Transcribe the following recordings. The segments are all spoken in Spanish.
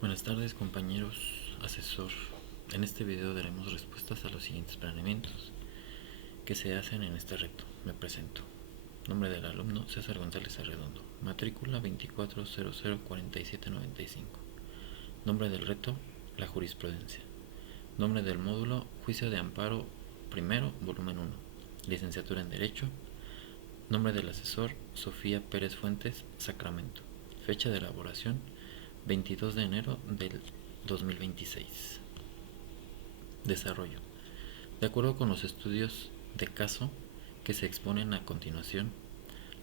Buenas tardes, compañeros, asesor. En este video daremos respuestas a los siguientes planeamientos que se hacen en este reto. Me presento. Nombre del alumno: César González Arredondo. Matrícula 24004795. Nombre del reto: la jurisprudencia. Nombre del módulo: Juicio de amparo primero, volumen 1. Licenciatura en Derecho. Nombre del asesor: Sofía Pérez Fuentes, Sacramento. Fecha de elaboración: 22 de enero del 2026. Desarrollo. De acuerdo con los estudios de caso que se exponen a continuación,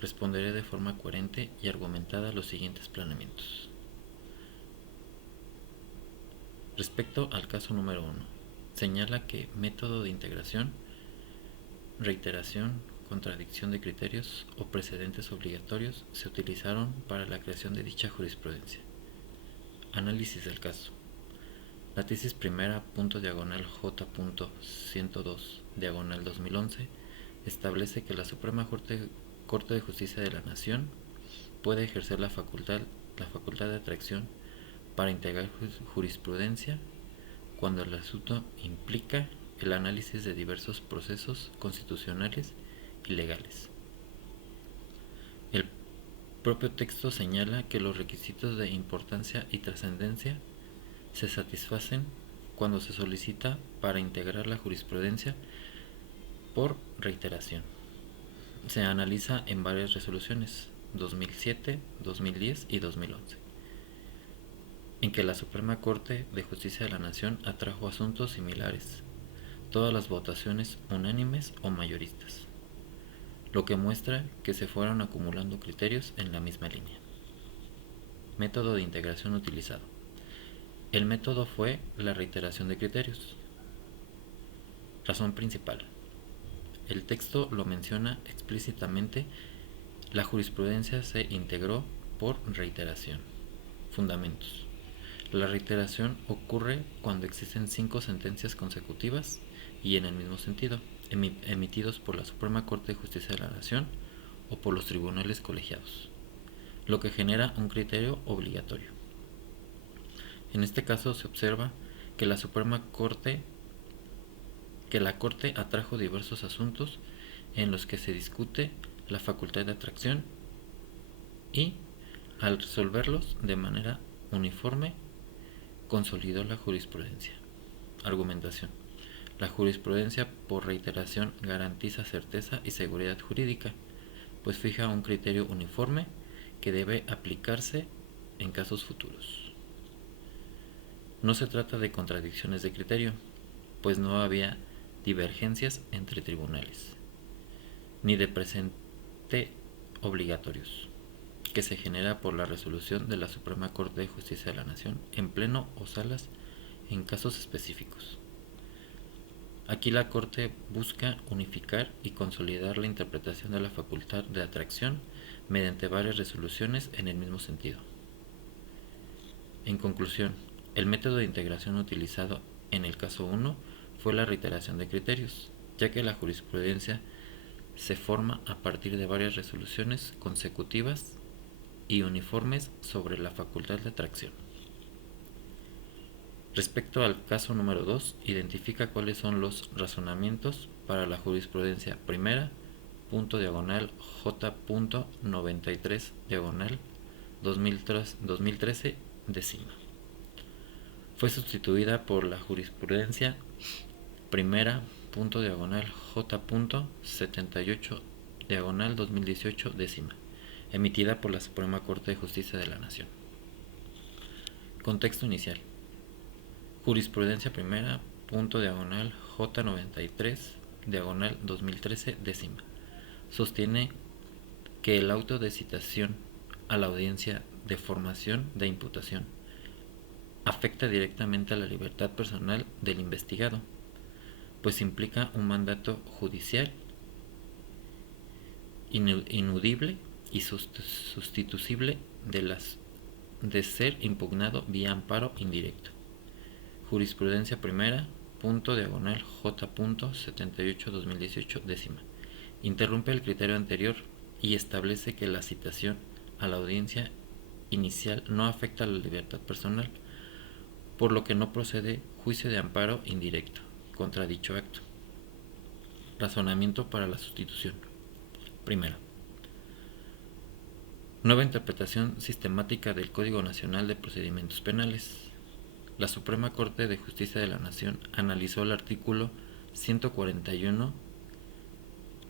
responderé de forma coherente y argumentada a los siguientes planeamientos. Respecto al caso número 1, señala que método de integración, reiteración, contradicción de criterios o precedentes obligatorios se utilizaron para la creación de dicha jurisprudencia. Análisis del caso. La tesis primera, J.J.102, 2011, establece que la Suprema Corte de Justicia de la Nación puede ejercer la facultad de atracción para integrar jurisprudencia cuando el asunto implica el análisis de diversos procesos constitucionales y legales. El propio texto señala que los requisitos de importancia y trascendencia se satisfacen cuando se solicita para integrar la jurisprudencia por reiteración. Se analiza en varias resoluciones, 2007, 2010 y 2011, en que la Suprema Corte de Justicia de la Nación atrajo asuntos similares, todas las votaciones unánimes o mayoristas, lo que muestra que se fueron acumulando criterios en la misma línea. Método de integración utilizado. El método fue la reiteración de criterios. Razón principal. El texto lo menciona explícitamente: la jurisprudencia se integró por reiteración. Fundamentos. La reiteración ocurre cuando existen 5 sentencias consecutivas y en el mismo sentido, emitidos por la Suprema Corte de Justicia de la Nación o por los tribunales colegiados, lo que genera un criterio obligatorio. En este caso se observa que la Corte atrajo diversos asuntos en los que se discute la facultad de atracción y, al resolverlos de manera uniforme, consolidó la jurisprudencia. Argumentación. La jurisprudencia por reiteración garantiza certeza y seguridad jurídica, pues fija un criterio uniforme que debe aplicarse en casos futuros. No se trata de contradicciones de criterio, pues no había divergencias entre tribunales, ni de precedente obligatorios, que se genera por la resolución de la Suprema Corte de Justicia de la Nación en pleno o salas en casos específicos. Aquí la Corte busca unificar y consolidar la interpretación de la facultad de atracción mediante varias resoluciones en el mismo sentido. En conclusión, el método de integración utilizado en el caso 1 fue la reiteración de criterios, ya que la jurisprudencia se forma a partir de varias resoluciones consecutivas y uniformes sobre la facultad de atracción. Respecto al caso número 2, identifica cuáles son los razonamientos para la jurisprudencia primera, J.93, 2013, décima. Fue sustituida por la jurisprudencia primera, J.78, 2018, décima, emitida por la Suprema Corte de Justicia de la Nación. Contexto inicial. Jurisprudencia primera, J93, 2013, décima. Sostiene que el auto de citación a la audiencia de formación de imputación afecta directamente a la libertad personal del investigado, pues implica un mandato judicial ineludible y sustitucible de ser impugnado vía amparo indirecto. Jurisprudencia primera, J.78, 2018, décima. Interrumpe el criterio anterior y establece que la citación a la audiencia inicial no afecta a la libertad personal, por lo que no procede juicio de amparo indirecto contra dicho acto. Razonamiento para la sustitución. Primero, nueva interpretación sistemática del Código Nacional de Procedimientos Penales. La Suprema Corte de Justicia de la Nación analizó el artículo 141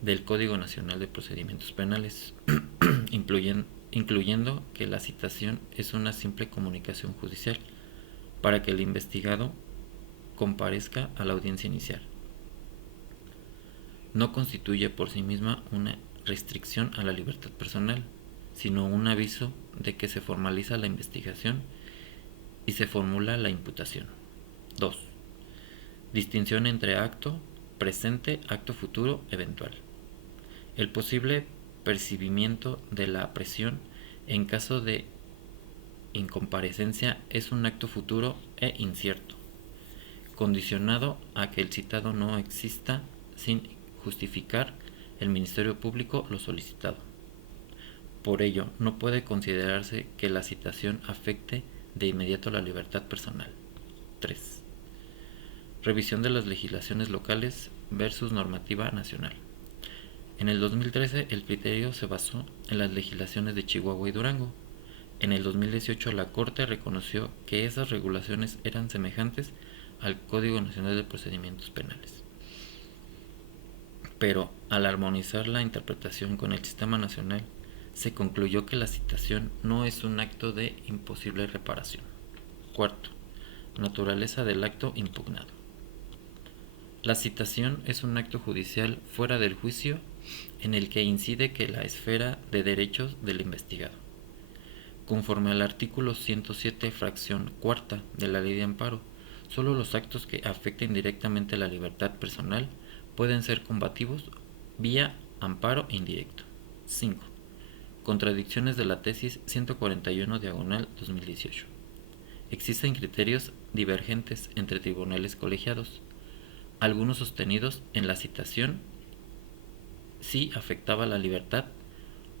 del Código Nacional de Procedimientos Penales, incluyendo que la citación es una simple comunicación judicial para que el investigado comparezca a la audiencia inicial. No constituye por sí misma una restricción a la libertad personal, sino un aviso de que se formaliza la investigación y se formula la imputación. 2. Distinción entre acto presente, acto futuro, eventual. El posible percibimiento de la presión en caso de incomparecencia es un acto futuro e incierto, condicionado a que el citado no exista sin justificar el Ministerio Público lo solicitado. Por ello, no puede considerarse que la citación afecte de inmediato la libertad personal. 3. Revisión de las legislaciones locales versus normativa nacional. En el 2013 el criterio se basó en las legislaciones de Chihuahua y Durango. En el 2018 la Corte reconoció que esas regulaciones eran semejantes al Código Nacional de Procedimientos Penales. Pero al armonizar la interpretación con el sistema nacional, se concluyó que la citación no es un acto de imposible reparación. Cuarto, naturaleza del acto impugnado. La citación es un acto judicial fuera del juicio en el que incide que la esfera de derechos del investigado. Conforme al artículo 107, fracción cuarta de la Ley de Amparo, solo los actos que afecten directamente la libertad personal pueden ser combativos vía amparo indirecto. 5. Contradicciones de la tesis 141 diagonal 2018. Existen criterios divergentes entre tribunales colegiados, algunos sostenidos en la citación sí afectaba la libertad,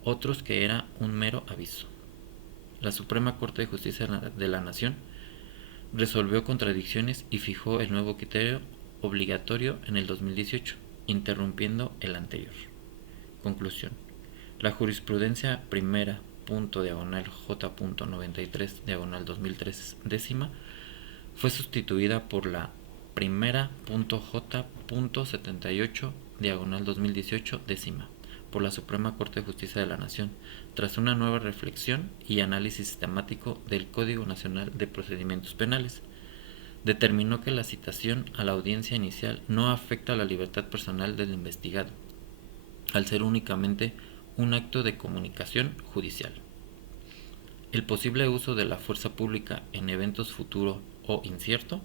otros que era un mero aviso. La Suprema Corte de Justicia de la Nación resolvió contradicciones y fijó el nuevo criterio obligatorio en el 2018, interrumpiendo el anterior. Conclusión. La jurisprudencia primera J.93 2003 décima fue sustituida por la primera J.78 2018 décima por la Suprema Corte de Justicia de la Nación, tras una nueva reflexión y análisis sistemático del Código Nacional de Procedimientos Penales. Determinó que la citación a la audiencia inicial no afecta a la libertad personal del investigado, al ser únicamente un acto de comunicación judicial. El posible uso de la fuerza pública en eventos futuro o incierto,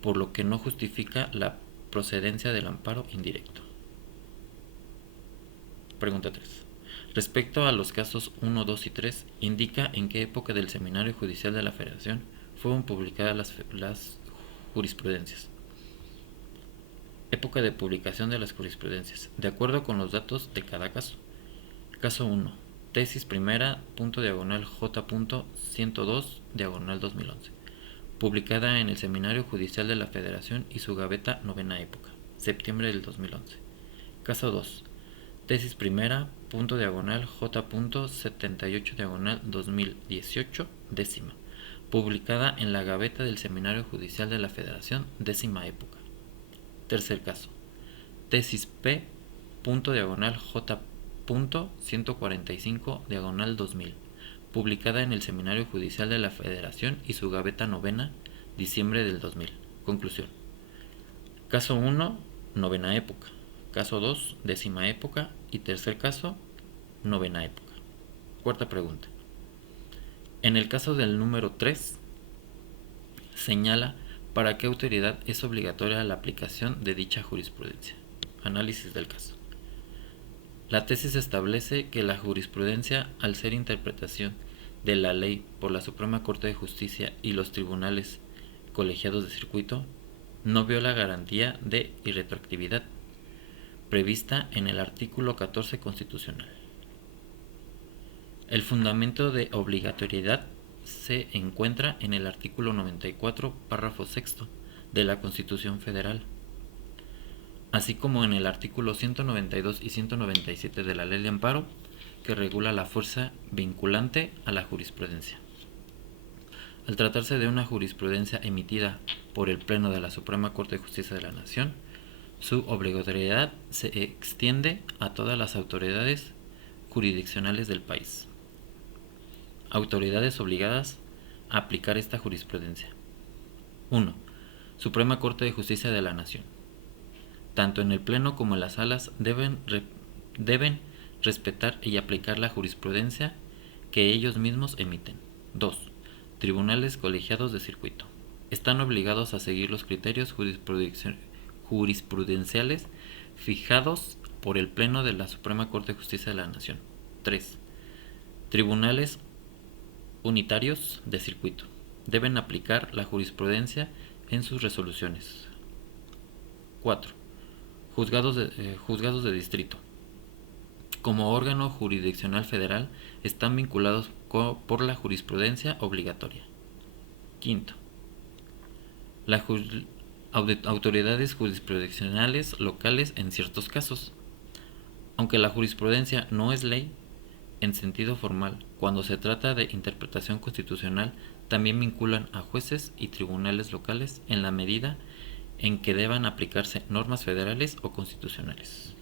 por lo que no justifica la procedencia del amparo indirecto. Pregunta 3. Respecto a los casos 1, 2 y 3, indica en qué época del Seminario Judicial de la Federación fueron publicadas las jurisprudencias. Época de publicación de las jurisprudencias, de acuerdo con los datos de cada caso. Caso 1. Tesis primera, J.102, 2011. Publicada en el Seminario Judicial de la Federación y su gaveta novena época, septiembre del 2011. Caso 2. Tesis primera, J.78, 2018, décima. Publicada en la gaveta del Seminario Judicial de la Federación, décima época. Tercer caso. Tesis P. J.145, 2000. Publicada en el Seminario Judicial de la Federación y su gaveta novena, diciembre del 2000. Conclusión. Caso 1, novena época. Caso 2, décima época. Y tercer caso, novena época. Cuarta pregunta. En el caso del número 3, señala para qué autoridad es obligatoria la aplicación de dicha jurisprudencia. Análisis del caso. La tesis establece que la jurisprudencia, al ser interpretación de la ley por la Suprema Corte de Justicia y los tribunales colegiados de circuito, no viola garantía de irretroactividad prevista en el artículo 14 constitucional. El fundamento de obligatoriedad se encuentra en el artículo 94, párrafo sexto de la Constitución Federal, así como en el artículo 192 y 197 de la Ley de Amparo, que regula la fuerza vinculante a la jurisprudencia. Al tratarse de una jurisprudencia emitida por el Pleno de la Suprema Corte de Justicia de la Nación, su obligatoriedad se extiende a todas las autoridades jurisdiccionales del país. Autoridades obligadas a aplicar esta jurisprudencia. 1. Suprema Corte de Justicia de la Nación. Tanto en el Pleno como en las salas deben respetar y aplicar la jurisprudencia que ellos mismos emiten. 2. Tribunales colegiados de circuito. Están obligados a seguir los criterios jurisprudenciales fijados por el Pleno de la Suprema Corte de Justicia de la Nación. 3. Tribunales unitarios de circuito. Deben aplicar la jurisprudencia en sus resoluciones. 4. Juzgados de distrito. Como órgano jurisdiccional federal, están vinculados por la jurisprudencia obligatoria. 5. Las autoridades jurisprudenciales locales en ciertos casos. Aunque la jurisprudencia no es ley en sentido formal, cuando se trata de interpretación constitucional, también vinculan a jueces y tribunales locales en la medida en que deban aplicarse normas federales o constitucionales.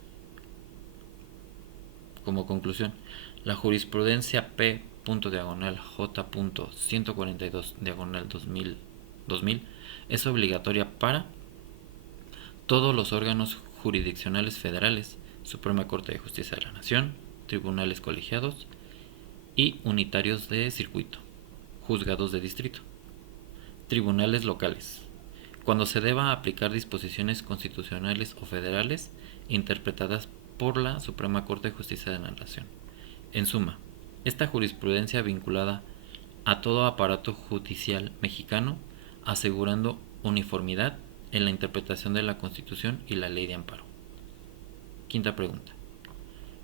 Como conclusión, la jurisprudencia P.J.142/2000 es obligatoria para todos los órganos jurisdiccionales federales, Suprema Corte de Justicia de la Nación, tribunales colegiados y unitarios de circuito, juzgados de distrito, tribunales locales, cuando se deba aplicar disposiciones constitucionales o federales interpretadas por la Suprema Corte de Justicia de la Nación. En suma, esta jurisprudencia vinculada a todo aparato judicial mexicano, asegurando uniformidad en la interpretación de la Constitución y la Ley de Amparo. Quinta pregunta.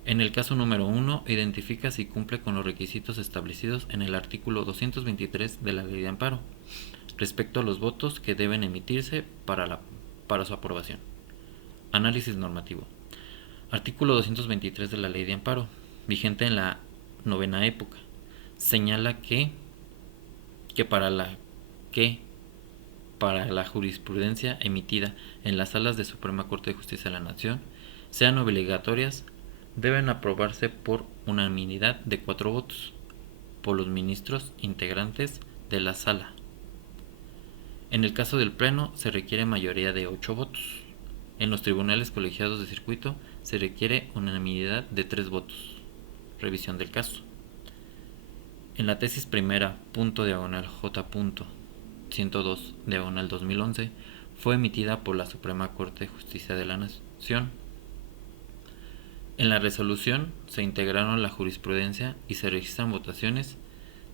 En el caso número 1, identifica si cumple con los requisitos establecidos en el artículo 223 de la Ley de Amparo, respecto a los votos que deben emitirse para su aprobación. Análisis normativo. Artículo 223 de la Ley de Amparo, vigente en la novena época, señala que para la jurisprudencia emitida en las salas de Suprema Corte de Justicia de la Nación sean obligatorias, deben aprobarse por unanimidad de 4 votos por los ministros integrantes de la sala. En el caso del Pleno se requiere mayoría de 8 votos. En los tribunales colegiados de circuito se requiere unanimidad de 3 votos. Revisión del caso. En la tesis primera, J.102/2011, fue emitida por la Suprema Corte de Justicia de la Nación. En la resolución se integraron la jurisprudencia y se registran votaciones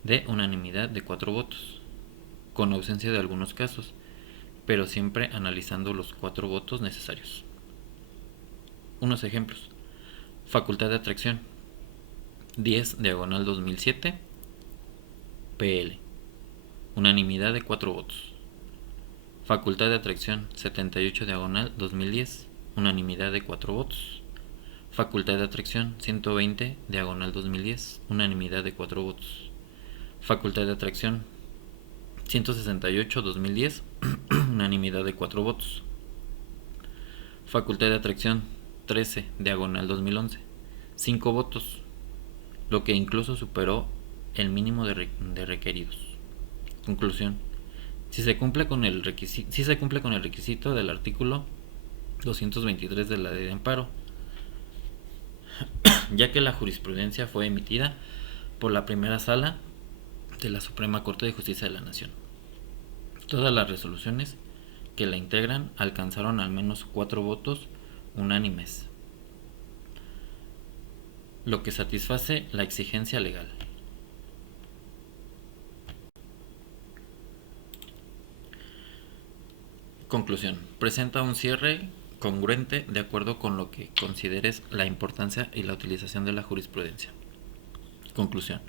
de unanimidad de 4 votos, con ausencia de algunos casos, pero siempre analizando los 4 votos necesarios. Unos ejemplos. Facultad de atracción 10/2007 PL, unanimidad de 4 votos. Facultad de atracción 78/2010, unanimidad de 4 votos. Facultad de atracción 120/2010, unanimidad de 4 votos. Facultad de atracción 168/2010, unanimidad de 4 votos. Facultad de atracción 13/2011, 5 votos, lo que incluso superó el mínimo de requeridos. Conclusión. Si se cumple con el requisito del artículo 223 de la Ley de Amparo, ya que la jurisprudencia fue emitida por la primera sala de la Suprema Corte de Justicia de la Nación. Todas las resoluciones que la integran alcanzaron al menos 4 votos unánimes, lo que satisface la exigencia legal. Conclusión. Presenta un cierre congruente de acuerdo con lo que consideres la importancia y la utilización de la jurisprudencia. Conclusión.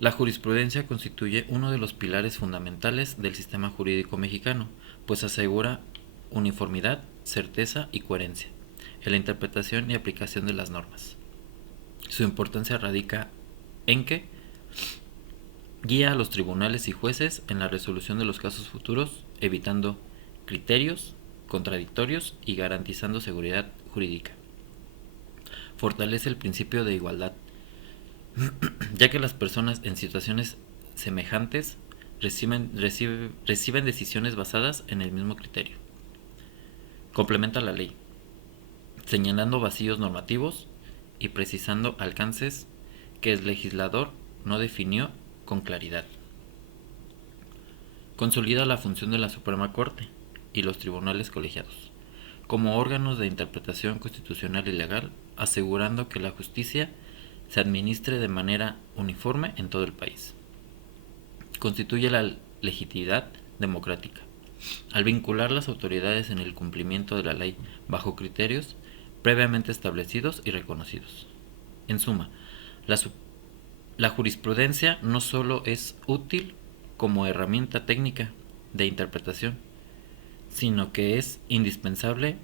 La jurisprudencia constituye uno de los pilares fundamentales del sistema jurídico mexicano, pues asegura uniformidad, certeza y coherencia en la interpretación y aplicación de las normas. Su importancia radica en que guía a los tribunales y jueces en la resolución de los casos futuros, evitando criterios contradictorios y garantizando seguridad jurídica. Fortalece el principio de igualdad, ya que las personas en situaciones semejantes reciben decisiones basadas en el mismo criterio. Complementa la ley, señalando vacíos normativos y precisando alcances que el legislador no definió con claridad. Consolida la función de la Suprema Corte y los tribunales colegiados como órganos de interpretación constitucional y legal, asegurando que la justicia se administre de manera uniforme en todo el país. Constituye la legitimidad democrática, al vincular las autoridades en el cumplimiento de la ley bajo criterios previamente establecidos y reconocidos. En suma, la jurisprudencia no solo es útil como herramienta técnica de interpretación, sino que es indispensable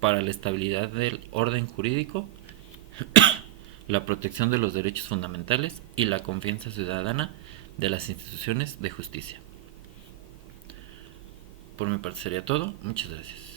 para la estabilidad del orden jurídico, la protección de los derechos fundamentales y la confianza ciudadana de las instituciones de justicia. Por mi parte sería todo. Muchas gracias.